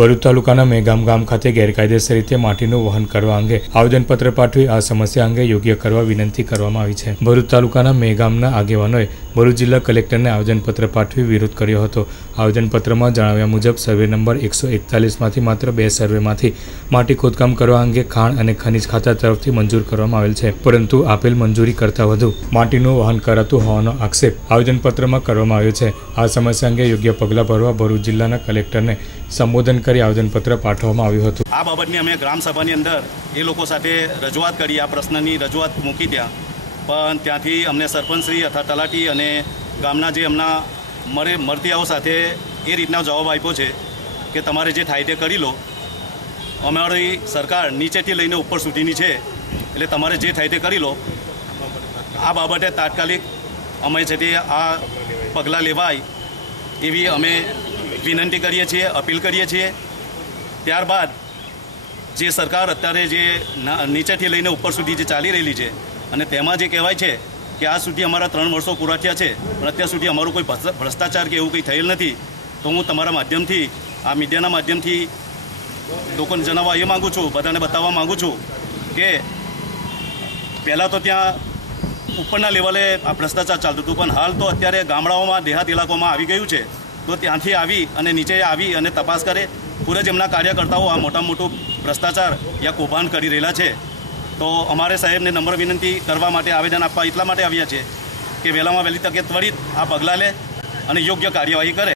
ભરૂચ તાલુકાના મેગામ ગામ ખાતે ગેરકાયદેસર રીતે માટીનું વહન કરવા અંગે આવેદનપત્ર પાઠવી આ સમસ્યા અંગે યોગ્ય કરવા વિનંતી કરવામાં આવી છે. ભરૂચ તાલુકાના મેગામના આગેવાનોએ ભરૂચ જિલ્લા કલેક્ટરને આવેદનપત્ર પાઠવી વિરોધ કર્યો હતો. આવેદનપત્રમાં જણાવ્યા મુજબ સર્વે નંબર એકસો એકતાલીસમાંથી માત્ર બે સર્વેમાંથી માટી ખોદકામ કરવા અંગે ખાણ અને ખનિજ ખાતા તરફથી મંજૂર કરવામાં આવેલ છે. પરંતુ આપેલ મંજૂરી કરતાં વધુ માટીનું વહન કરાતું હોવાનો આક્ષેપ આવેદનપત્રમાં કરવામાં આવ્યો છે. આ સમસ્યા અંગે યોગ્ય પગલાં ભરવા ભરૂચ જિલ્લાના કલેક્ટરને સંબોધન કરી આવેદનપત્ર પાઠવવામાં આવ્યું હતું. આ બાબતની અમે ગ્રામસભાની અંદર એ લોકો સાથે રજૂઆત કરી, આ પ્રશ્નની રજૂઆત મૂકી ત્યાં. પણ ત્યાંથી અમને સરપંચશ્રી અથવા તલાટી અને ગામના જે એમના મરે મળતીયાઓ સાથે એ રીતના જવાબ આપ્યો છે કે તમારે જે થાય તે કરી લો. અમારી સરકાર નીચેથી લઈને ઉપર સુધીની છે, એટલે તમારે જે થાય તે કરી લો. આ બાબતે તાત્કાલિક અમે છે તે આ પગલાં લેવાય એવી અમે વિનંતી કરીએ છીએ, અપીલ કરીએ છીએ. ત્યારબાદ જે સરકાર અત્યારે જે નીચેથી લઈને ઉપર સુધી જે ચાલી રહેલી છે અને તેમાં જે કહેવાય છે કે આજ સુધી અમારા ત્રણ વર્ષો પૂરા થયા છે, પણ અત્યાર સુધી અમારું કોઈ ભ્રષ્ટ- ભ્રષ્ટાચાર કે એવું કંઈ થયેલ નથી. તો હું તમારા માધ્યમથી, આ મીડિયાના માધ્યમથી લોકોને જણાવવા એ માગું છું, બધાને બતાવવા માગું છું કે પહેલાં તો ત્યાં ઉપરના લેવલે આ ભ્રષ્ટાચાર ચાલતું હતું, પણ હાલ તો અત્યારે ગામડાઓમાં, દેહાત ઇલાકોમાં આવી ગયું છે. તો ત્યાંથી આવી અને નીચે આવી અને તપાસ કરે. પૂરે જ એમના કાર્યકર્તાઓ આ મોટા મોટું ભ્રષ્ટાચાર યા કૌભાંડ કરી રહેલા છે. તો અમારે સાહેબને નમ્ર વિનંતી કરવા માટે આવેદન આપવા એટલા માટે આવ્યા છે કે વહેલામાં વહેલી તકે ત્વરિત આ પગલાં લે અને યોગ્ય કાર્યવાહી કરે.